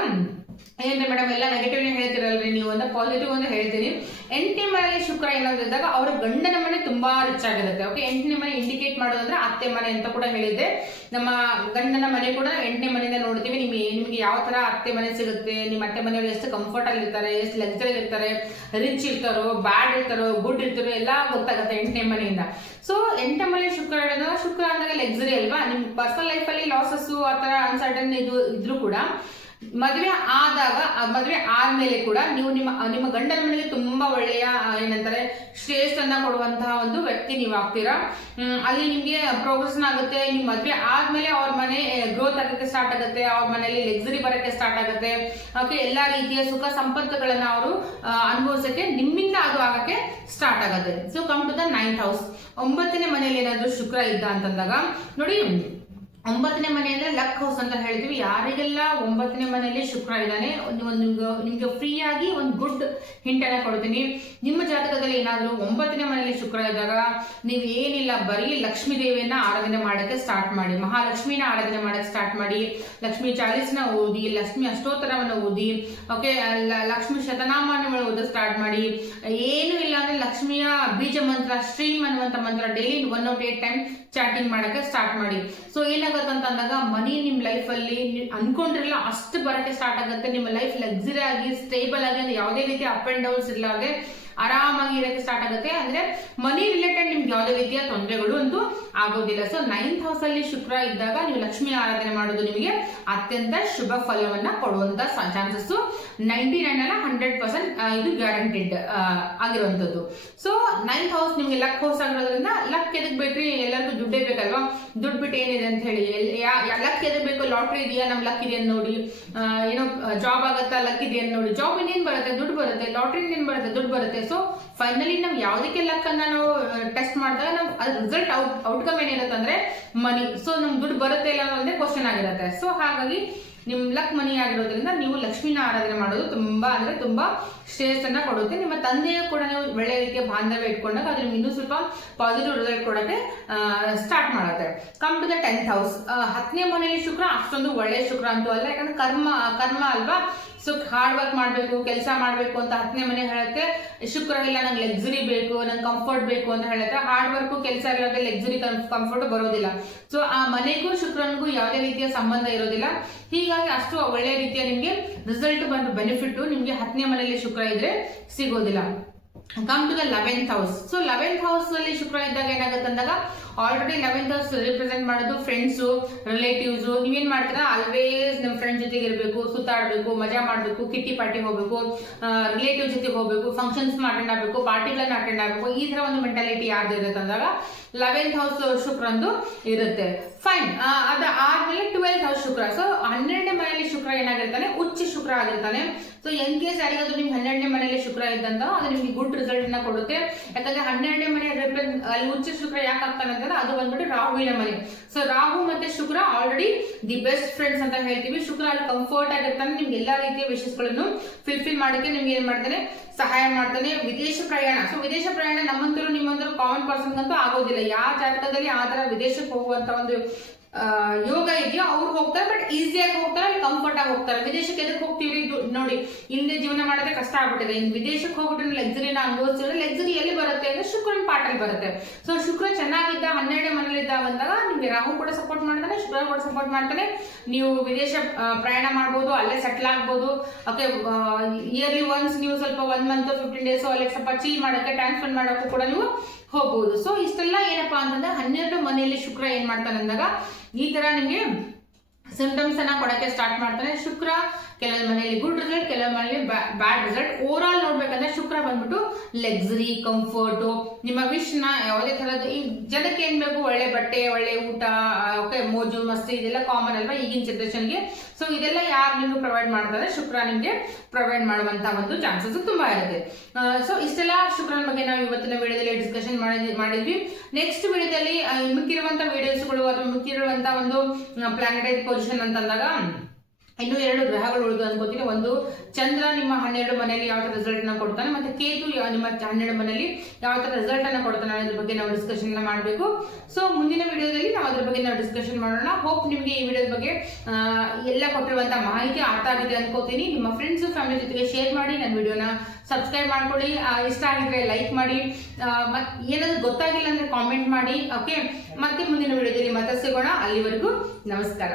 ಏನ್ರಿ ಮೇಡಮ್ ಎಲ್ಲ ನೆಗೆಟಿವ್ ಹೇಳ್ತಿರಲ್ರಿ ನೀವು ಅಂತ, ಪಾಸಿಟಿವ್ ಅಂತ ಹೇಳ್ತೀನಿ. 8ನೇ ಮನೆಯಲ್ಲಿ ಶುಕ್ರ ಏನಾದ್ರು ಇದ್ದಾಗ ಅವರ ಗಂಡನ ಮನೆ ತುಂಬಾ ರಿಚ್ ಆಗಿರುತ್ತೆ. ಓಕೆ, 8ನೇ ಮನೆ ಇಂಡಿಕೇಟ್ ಮಾಡೋದಂದ್ರೆ ಅತ್ತೆ ಮನೆ ಅಂತ ಕೂಡ ಹೇಳಿದ್ದೆ. ನಮ್ಮ ಗಂಡನ ಮನೆ ಕೂಡ 8ನೇ ಮನೆಯಿಂದ ನೋಡ್ತೀವಿ. ನಿಮ್ಗೆ ಯಾವ ತರ ಅತ್ತೆ ಮನೆ ಸಿಗುತ್ತೆ, ನಿಮ್ಮ ಅತ್ತೆ ಮನೆಯವರು ಎಷ್ಟು ಕಂಫರ್ಟ್ ಅಲ್ಲಿ ಇರ್ತಾರೆ, ಎಷ್ಟು ಲಕ್ಸರಿ ಇರ್ತಾರೆ, ರಿಚ್ ಇರ್ತಾರೋ, ಬ್ಯಾಡ್ ಇರ್ತಾರೋ, ಗುಡ್ ಇರ್ತಾರೋ ಎಲ್ಲ ಗೊತ್ತಾಗುತ್ತೆ 8ನೇ ಮನೆಯಿಂದ. ಸೊ 8ನೇ ಮನೆ ಶುಕ್ರ ಅಂದಾಗ ಲಕ್ಸರಿ ಅಲ್ವಾ. ನಿಮ್ ಪರ್ಸನಲ್ ಲೈಫ್ ಅಲ್ಲಿ ಲಾಸಸ್ ಆತರ ಅನ್ಸರ್ಟನ್ ಇದ್ರು ಕೂಡ ಮದುವೆ ಆದಾಗ ಮದುವೆ ಆದ್ಮೇಲೆ ಕೂಡ ನೀವು ನಿಮ್ಮ ಗಂಡನ ಮನೆಗೆ ತುಂಬಾ ಒಳ್ಳೆಯ ಏನಂತಾರೆ ಶ್ರೇಷ್ಠನ್ನ ಕೊಡುವಂತಹ ಒಂದು ವ್ಯಕ್ತಿ ನೀವು ಆಗ್ತೀರಾ. ಅಲ್ಲಿ ನಿಮ್ಗೆ ಪ್ರೋಗ್ರೆಷನ್ ಆಗುತ್ತೆ. ನಿಮ್ ಮದುವೆ ಆದ್ಮೇಲೆ ಅವ್ರ ಮನೆ ಗ್ರೋತ್ ಆಗಕ್ಕೆ ಸ್ಟಾರ್ಟ್ ಆಗುತ್ತೆ, ಅವ್ರ ಮನೆಯಲ್ಲಿ ಲಕ್ಸುರಿ ಬರಕ್ಕೆ ಸ್ಟಾರ್ಟ್ ಆಗುತ್ತೆ. ಓಕೆ, ಎಲ್ಲಾ ರೀತಿಯ ಸುಖ ಸಂಪತ್ತುಗಳನ್ನ ಅವರು ಅನುಭವಿಸಕ್ಕೆ ನಿಮ್ಮಿಂದ ಅದು ಆಗಕ್ಕೆ ಸ್ಟಾರ್ಟ್ ಆಗುತ್ತೆ. So come to the 9th house. 9ನೇ ಮನೆಯಲ್ಲಿ ಏನಾದ್ರು ಶುಕ್ರ ಇದ್ದ ಅಂತಂದಾಗ ನೋಡಿ, 9ನೇ ಮನೆ ಅಂದ್ರೆ ಲಕ್ ಹೌಸ್ ಅಂತ ಹೇಳ್ತೀವಿ. ಯಾರಿಗೆಲ್ಲ 9ನೇ ಮನೆಯಲ್ಲಿ ಶುಕ್ರ ಇದ್ದಾನೆ, ನಿಮ್ಗೆ ಫ್ರೀ ಆಗಿ ಒಂದು ಗುಡ್ ಹಿಂಟ್ ಅನ್ನ ಕೊಡ್ತೀನಿ. ನಿಮ್ಮ ಜಾತಕದಲ್ಲಿ ಏನಾದ್ರು 9ನೇ ಮನೆಯಲ್ಲಿ ಶುಕ್ರ ಇದ್ದಾಗ ನೀವು ಏನಿಲ್ಲ, ಬರೀ ಲಕ್ಷ್ಮೀ ದೇವಿಯನ್ನ ಆರಾಧನೆ ಮಾಡಕ್ಕೆ ಸ್ಟಾರ್ಟ್ ಮಾಡಿ, ಮಹಾಲಕ್ಷ್ಮಿನ ಆರಾಧನೆ ಮಾಡಕ್ಕೆ ಸ್ಟಾರ್ಟ್ ಮಾಡಿ, ಲಕ್ಷ್ಮೀ ಚಾಲೀಸ್ನ ಓದಿ, ಲಕ್ಷ್ಮಿ ಅಷ್ಟೋತ್ತರವನ್ನು ಓದಿ, ಓಕೆ, ಲಕ್ಷ್ಮಿ ಶತನಾಮಾನ್ಯಗಳು ಓದಕ್ಕೆ ಸ್ಟಾರ್ಟ್ ಮಾಡಿ. ಏನು ಇಲ್ಲ ಅಂದ್ರೆ ಲಕ್ಷ್ಮಿಯ ಬೀಜ ಮಂತ್ರ, ಶ್ರೀಮ್ ಅನ್ನುವಂತ ಮಂತ್ರ ಡೈಲಿ 108 ಟೈಮ್ ಚಾಟಿಂಗ್ ಮಾಡಕ್ಕೆ ಸ್ಟಾರ್ಟ್ ಮಾಡಿ. ಸೊ ಏನಾಗುತ್ತೆ ಅಂದಾಗ ಮನಿ ನಿಮ್ ಲೈಫ್ ಅಲ್ಲಿ ಅನ್ಕೊಂಡಿರಲ್ಲ ಅಷ್ಟು ಬರಕ್ಕೆ ಸ್ಟಾರ್ಟ್ ಆಗುತ್ತೆ. ನಿಮ್ಮ ಲೈಫ್ ಲಕ್ಸುರಿ ಆಗಿ ಸ್ಟೇಬಲ್ ಆಗಿ ಅಂದ್ರೆ ಯಾವುದೇ ರೀತಿ ಅಪ್ ಅಂಡ್ ಡೌನ್ಸ್ ಇರ್ಲಾರ್ದೆ ಆರಾಮಾಗಿ ಇರಕ್ಕೆ ಸ್ಟಾರ್ಟ್ ಆಗುತ್ತೆ. ಅಂದ್ರೆ ಮನಿ ರಿಲೇಟೆಡ್ ನಿಮ್ಗೆ ಯಾವುದೇ ರೀತಿಯ ತೊಂದರೆಗಳು ಅಂತೂ ಆಗೋದಿಲ್ಲ. ಸೊ 9th ಹೌಸ್ ಅಲ್ಲಿ ಶುಕ್ರ ಇದ್ದಾಗ ನೀವು ಲಕ್ಷ್ಮಿ ಆರಾಧನೆ ಮಾಡೋದು ನಿಮಗೆ ಅತ್ಯಂತ ಶುಭ ಫಲವನ್ನ ಕೊಡುವಂತ ಚಾನ್ಸಸ್ 99 ಅಲ್ಲ 100% ಇದು ಗ್ಯಾರಂಟಿಡ್ ಆಗಿರುವಂತದ್ದು. ಸೊ 9th ಹೌಸ್ ನಿಮ್ಗೆ ಲಕ್ ಹೌಸ್ ಆಗಿರೋದ್ರಿಂದ ಲಕ್ ಎದಕ್ ಬೇಕ್ರಿ, ಎಲ್ಲರಿಗೂ ದುಡ್ಡೇ ಬೇಕಲ್ವಾ, ದುಡ್ಡು ಬಿಟ್ಟು ಏನಿದೆ ಅಂತ ಹೇಳಿ ಲಕ್ ಎದಕ್ ಬೇಕು, ಲಾಟ್ರಿ ಇದೆಯಾ, ನಮ್ ಲಕ್ ಇದೆಯಾ ನೋಡಿ, ಏನೋ ಜಾಬ್ ಆಗತ್ತಾ, ಲಕ್ ಇದೆಯಾ ನೋಡಿ, ಜಾಬ್ ಇನ್ನೇನ್ ಬರುತ್ತೆ, ದುಡ್ಡು ಬರುತ್ತೆ, ಲಾಟ್ರಿ ಇನ್ನೇನ್ ಬರುತ್ತೆ, ದುಡ್ಡು ಬರುತ್ತೆ. ಸೊ ಫೈನಲಿ ನಾವು ಯಾವುದಕ್ಕೆ ಲಕ್ ಅನ್ನ ನಾವು ಟೆಸ್ಟ್ ಮಾಡಿದಾಗ ನಾವು ಅದ್ರ ರಿಸಲ್ಟ್ ಔಟ್ಕಮ್ ಏನಿರುತ್ತೆ ಅಂದ್ರೆ ಮನಿ. ಸೊ ನಮ್ಗೆ ದುಡ್ಡು ಬರುತ್ತೆ ಇಲ್ಲ ಅನ್ನೋದೇ ಕ್ವಶನ್ ಆಗಿರುತ್ತೆ. ಸೊ ಹಾಗಾಗಿ ನಿಮ್ ಲಕ್ ಮನಿ ಆಗಿರೋದ್ರಿಂದ ನೀವು ಲಕ್ಷ್ಮಿನ ಆರಾಧನೆ ಮಾಡೋದು ತುಂಬಾ ಅಂದ್ರೆ ತುಂಬಾ ಶ್ರೇಯಸ್ಸನ್ನ ಕೊಡುತ್ತೆ. ನಿಮ್ಮ ತಂದೆಯ ಕೂಡ ನೀವು ಒಳ್ಳೆ ರೀತಿಯ ಬಾಂಧವ್ಯ ಇಟ್ಕೊಂಡಾಗ ಅದು ನಿಮ್ಗೆ ಇನ್ನೂ ಸ್ವಲ್ಪ ಪಾಸಿಟಿವ್ ರಿಸಲ್ಟ್ ಕೊಡಕ್ಕೆ ಸ್ಟಾರ್ಟ್ ಮಾಡುತ್ತೆ. Come to the 10th house. 10ನೇ ಮನೆಯಲ್ಲಿ ಶುಕ್ರ ಅಷ್ಟೊಂದು ಒಳ್ಳೆ ಶುಕ್ರ ಅಂತೂ ಅಲ್ಲ, ಯಾಕಂದ್ರೆ ಕರ್ಮ ಅಲ್ವಾ. ಸೊ ಹಾರ್ಡ್ ವರ್ಕ್ ಮಾಡ್ಬೇಕು, ಕೆಲಸ ಮಾಡ್ಬೇಕು ಅಂತ 10ನೇ ಮನೆ ಹೇಳುತ್ತೆ. ಶುಕ್ರ ಇಲ್ಲ ನಂಗೆ ಲಕ್ಸುರಿ ಬೇಕು, ನಂಗೆ ಕಂಫರ್ಟ್ ಬೇಕು ಅಂತ ಹೇಳುತ್ತೆ. ಹಾರ್ಡ್ ವರ್ಕ್ ಕೆಲಸ ಇರೋದ್ರೆ ಲಕ್ಸುರಿ ಕಂಫರ್ಟ್ ಬರೋದಿಲ್ಲ. ಸೊ ಆ ಮನೆಗೂ ಶುಕ್ರನಿಗೂ ಯಾವುದೇ ರೀತಿಯ ಸಂಬಂಧ ಇರೋದಿಲ್ಲ. ಹೀಗಾಗಿ ಅಷ್ಟು ಒಳ್ಳೆ ರೀತಿಯ ನಿಮ್ಗೆ ರಿಸಲ್ಟ್ ಬಂದು ಬೆನಿಫಿಟ್ ನಿಮ್ಗೆ 10ನೇ ಮನೆಯಲ್ಲಿ ಶುಕ್ರ ಇದ್ರೆ ಸಿಗೋದಿಲ್ಲ. Come to the 11th house. So 11th house ಅಲ್ಲಿ ಶುಕ್ರ ಇದ್ದಾಗ ಏನಾಗುತ್ತೆ ಅಂದಾಗ ಆಲ್ರೆಡಿ 11th ಹೌಸ್ ರಿಪ್ರೆಸೆಂಟ್ ಮಾಡೋದು ಫ್ರೆಂಡ್ಸು, ರಿಲೇಟಿವ್ಸ್. ನೀವೇನ್ ಮಾಡ್ತೀರಾ, ಆಲ್ವೇಸ್ ನಿಮ್ ಫ್ರೆಂಡ್ ಜೊತೆಗೆ ಇರಬೇಕು, ಸುತ್ತಾಡಬೇಕು, ಮಜಾ ಮಾಡಬೇಕು, ಕಿಟ್ಟಿ ಪಾರ್ಟಿ ಹೋಗ್ಬೇಕು, ರಿಲೇಟಿವ್ ಜೊತೆಗೆ ಹೋಗ್ಬೇಕು, ಫಂಕ್ಷನ್ಸ್ ಅಟೆಂಡ್ ಆಗಬೇಕು, ಪಾರ್ಟಿಗಳನ್ನ ಅಟೆಂಡ್ ಆಗಬೇಕು. ಈ ತರ ಒಂದು ಮೆಂಟಾಲಿಟಿ ಯಾರ್ದು ಇರುತ್ತೆ ಅಂದಾಗ 11th ಹೌಸ್ ಶುಕ್ರಂದು ಇರುತ್ತೆ. ಫೈನ್. ಅದ ಆದ್ಮೇಲೆ 12th ಹೌಸ್ ಶುಕ್ರ. ಸೊ 12ನೇ ಮನೆಯಲ್ಲಿ ಶುಕ್ರ ಏನಾಗಿರ್ತಾನೆ, ಉಚ್ಚ ಶುಕ್ರ ಆಗಿರ್ತಾನೆ. ಸೊ ಎನ್ ಕೇಸ್ ಯಾರಿಗಾದ್ರು ನಿಮ್ಗೆ 12ನೇ ಮನೆಯಲ್ಲಿ ಶುಕ್ರ ಇದ್ದಂತ ಅದು ನಿಮ್ಗೆ ಗುಡ್ ರಿಸಲ್ಟ್ ನ ಕೊಡುತ್ತೆ. ಯಾಕಂದ್ರೆ 12ನೇ ಮನೆ ಅಲ್ಲಿ ಉಚ್ಚ ಶುಕ್ರ ಯಾಕೆ ಆಗ್ತಾನೆ ಅಂತಂದ್ರೆ ಅದು ಬಂದ್ಬಿಟ್ಟು ರಾಹುವಿನ ಮನೆ. ಸೊ ರಾಹು ಮತ್ತೆ ಶುಕ್ರ ಆಲ್ರೆಡಿ ದಿ ಬೆಸ್ಟ್ ಫ್ರೆಂಡ್ಸ್ ಅಂತ ಹೇಳ್ತೀವಿ. ಶುಕ್ರ ಅಲ್ಲಿ ಕಂಫರ್ಟ್ ಆಗಿರ್ತಾನೆ, ನಿಮ್ಗೆ ಎಲ್ಲಾ ರೀತಿಯ ವಿಷಯಗಳನ್ನು ಫಿಲ್ಫಿಲ್ ಮಾಡಕ್ಕೆ ನಿಮ್ಗೆ ಏನ್ ಮಾಡ್ತಾನೆ, ಸಹಾಯ ಮಾಡ್ತಾನೆ. ವಿದೇಶ ಪ್ರಯಾಣ. ಸೊ ವಿದೇಶ ಪ್ರಯಾಣ ನಮ್ಮಂತರು ನಿಮ್ಮಂತರು ಕಾಮನ್ ಪರ್ಸನ್ ಅಂತೂ ಆಗೋದಿಲ್ಲ. ಯಾವ ಜಾತಕದಲ್ಲಿ ಆ ತರ ವಿದೇಶಕ್ಕೆ ಹೋಗುವಂತ ಒಂದು ಯೋಗ ಇದೆಯೋ ಅವ್ರು ಹೋಗ್ತಾರೆ, ಬಟ್ ಈಸಿಯಾಗಿ ಹೋಗ್ತಾರೆ, ಅಲ್ಲಿ ಕಂಫರ್ಟ್ ಆಗಿ ಹೋಗ್ತಾರೆ. ವಿದೇಶಕ್ಕೆ ಎದಕ್ಕೆ ಹೋಗ್ತೀವಿ ನೋಡಿ, ಇಲ್ಲದೆ ಜೀವನ ಮಾಡೋದೇ ಕಷ್ಟ ಆಗ್ಬಿಟ್ಟಿದೆ. ಇನ್ನು ವಿದೇಶಕ್ಕೆ ಹೋಗ್ಬಿಟ್ಟು ಲಕ್ಸುರಿನ ಅನುಭವಿಸಿದ್ರೆ ಲಕ್ಸುರಿ ಎಲ್ಲಿ ಬರುತ್ತೆ ಅಂದ್ರೆ ಶುಕ್ರನ ಪಾಠಲ್ಲಿ ಬರುತ್ತೆ. ಸೊ ಶುಕ್ರ ಚೆನ್ನಾಗಿದ್ದ 12ನೇ ಮನೇಲಿ ಇದ್ದಾಗಂದಾಗ ನಿಮ್ಗೆ ರಾಹು ಕೂಡ ಸಪೋರ್ಟ್ ಮಾಡ್ತಾನೆ, ಶುಕ್ರ ಕೂಡ ಸಪೋರ್ಟ್ ಮಾಡ್ತಾನೆ. ನೀವು ವಿದೇಶ ಪ್ರಯಾಣ ಮಾಡ್ಬೋದು, ಅಲ್ಲೇ ಸೆಟ್ಲ್ ಆಗ್ಬೋದು. ಓಕೆ, ಇಯರ್ಲಿ ಒನ್ಸ್ ನೀವು ಸ್ವಲ್ಪ 1 month 15 days ಅಲ್ಲಿ ಸ್ವಲ್ಪ ಚೀಲ್ ಮಾಡಕ್ಕೆ, ಟೈಮ್ ಸ್ಪೆಂಡ್ ಮಾಡೋಕ್ಕೂ ಕೂಡ ನೀವು ಹೋಗ್ಬೋದು. ಸೊ ಇಷ್ಟೆಲ್ಲ ಏನಪ್ಪಾ ಅಂತಂದ್ರೆ 12 ಮನೆಯಲ್ಲಿ ಶುಕ್ರ ಏನ್ ಮಾಡ್ತಾನೆ ಅಂದಾಗ ಈ ತರ ನಿಮ್ಗೆ ಸಿಂಪ್ಟಮ್ಸ್ ಅನ್ನ ಕೊಡಕ್ಕೆ ಸ್ಟಾರ್ಟ್ ಮಾಡ್ತಾನೆ. ಶುಕ್ರ ಕೆಲವೊಂದು ಮನೆಯಲ್ಲಿ ಗುಡ್ ರಿಸಲ್ಟ್, ಕೆಲವೊಂದು ಮನೆಯಲ್ಲಿ ಬ್ಯಾಡ್ ರಿಸಲ್ಟ್. ಓವರ್ ಆಲ್ ನೋಡ್ಬೇಕಂದ್ರೆ ಶುಕ್ರ ಬಂದ್ಬಿಟ್ಟು ಲಕ್ಸುರಿ, ಕಂಫರ್ಟ್, ನಿಮ್ಮ ವಿಶ್ ನ ಯಾವುದೇ ತರದ್ದು ಈ ಜನಕ್ಕೆ ಏನ್ ಬೇಕು, ಒಳ್ಳೆ ಬಟ್ಟೆ, ಒಳ್ಳೆ ಊಟ, ಓಕೆ, ಮೋಜು ಮಸ್ತಿ, ಇದೆಲ್ಲ ಕಾಮನ್ ಅಲ್ವಾ ಈಗಿನ ಜನರೇಷನ್ಗೆ. ಸೊ ಇದೆಲ್ಲ ಯಾರು ನಿಮ್ಗೆ ಪ್ರೊವೈಡ್ ಮಾಡ್ತಾರೆ, ಶುಕ್ರ ನಿಮ್ಗೆ ಪ್ರೊವೈಡ್ ಮಾಡುವಂತ ಒಂದು ಚಾನ್ಸಸ್ ತುಂಬಾ ಇರುತ್ತೆ. ಸೊ ಇಷ್ಟೆಲ್ಲ ಶುಕ್ರನ ಬಗ್ಗೆ ನಾವು ಇವತ್ತಿನ ವಿಡಿಯೋದಲ್ಲಿ ಡಿಸ್ಕಷನ್ ಮಾಡಿದ್ವಿ. ನೆಕ್ಸ್ಟ್ ವಿಡಿಯೋದಲ್ಲಿ ಮಿಕ್ಕಿರುವಂತ ವಿಡಿಯೋಸ್ಗಳು ಅಥವಾ ಮಿಕ್ಕಿರುವಂತ ಒಂದು ಪ್ಲಾನೆಟರಿ ಪೊಸಿಷನ್ ಅಂತಂದಾಗ ಇನ್ನು 2 ಗ್ರಹಗಳು ಉಳಿದು ಅನ್ಕೋತೀನಿ. ಒಂದು ಚಂದ್ರ ನಿಮ್ಮ 12 ಮನೆಯಲ್ಲಿ ಯಾವ ತರ ರಿಸಲ್ಟ್ ನ ಕೊಡ್ತಾನೆ, ಮತ್ತೆ ಕೇತು ನಿಮ್ಮ 12 ಮನೆಯಲ್ಲಿ ಯಾವ ತರ ರಿಸಲ್ಟ್ ಅನ್ನ ಕೊಡ್ತಾನೆ ಅದ್ರ ಬಗ್ಗೆ ನಾವು ಡಿಸ್ಕಷನ್ ಮಾಡಬೇಕು. ಸೊ ಮುಂದಿನ ವಿಡಿಯೋದಲ್ಲಿ ನಾವು ಅದ್ರ ಬಗ್ಗೆ ನಾವು ಡಿಸ್ಕಷನ್ ಮಾಡೋಣ. ಹೋಪ್ ನಿಮಗೆ ಈ ವಿಡಿಯೋದ ಬಗ್ಗೆ ಎಲ್ಲ ಕೊಟ್ಟಿರುವಂತಹ ಮಾಹಿತಿ ಅರ್ಥ ಆಗಿದೆ ಅನ್ಕೋತೀನಿ. ನಿಮ್ಮ ಫ್ರೆಂಡ್ಸ್ ಫ್ಯಾಮಿಲಿ ಜೊತೆಗೆ ಶೇರ್ ಮಾಡಿ, ನನ್ನ ವಿಡಿಯೋನ ಸಬ್ಸ್ಕ್ರೈಬ್ ಮಾಡ್ಕೊಳ್ಳಿ. ಇಷ್ಟ ಆಗಿದ್ರೆ ಲೈಕ್ ಮಾಡಿ, ಮತ್ತೆ ಏನಾದ್ರು ಗೊತ್ತಾಗಿಲ್ಲ ಅಂದ್ರೆ ಕಾಮೆಂಟ್ ಮಾಡಿ. ಓಕೆ, ಮತ್ತೆ ಮುಂದಿನ ವಿಡಿಯೋದಲ್ಲಿ ಮತ್ತೆ ಸಿಗೋಣ. ಅಲ್ಲಿವರೆಗೂ ನಮಸ್ಕಾರ.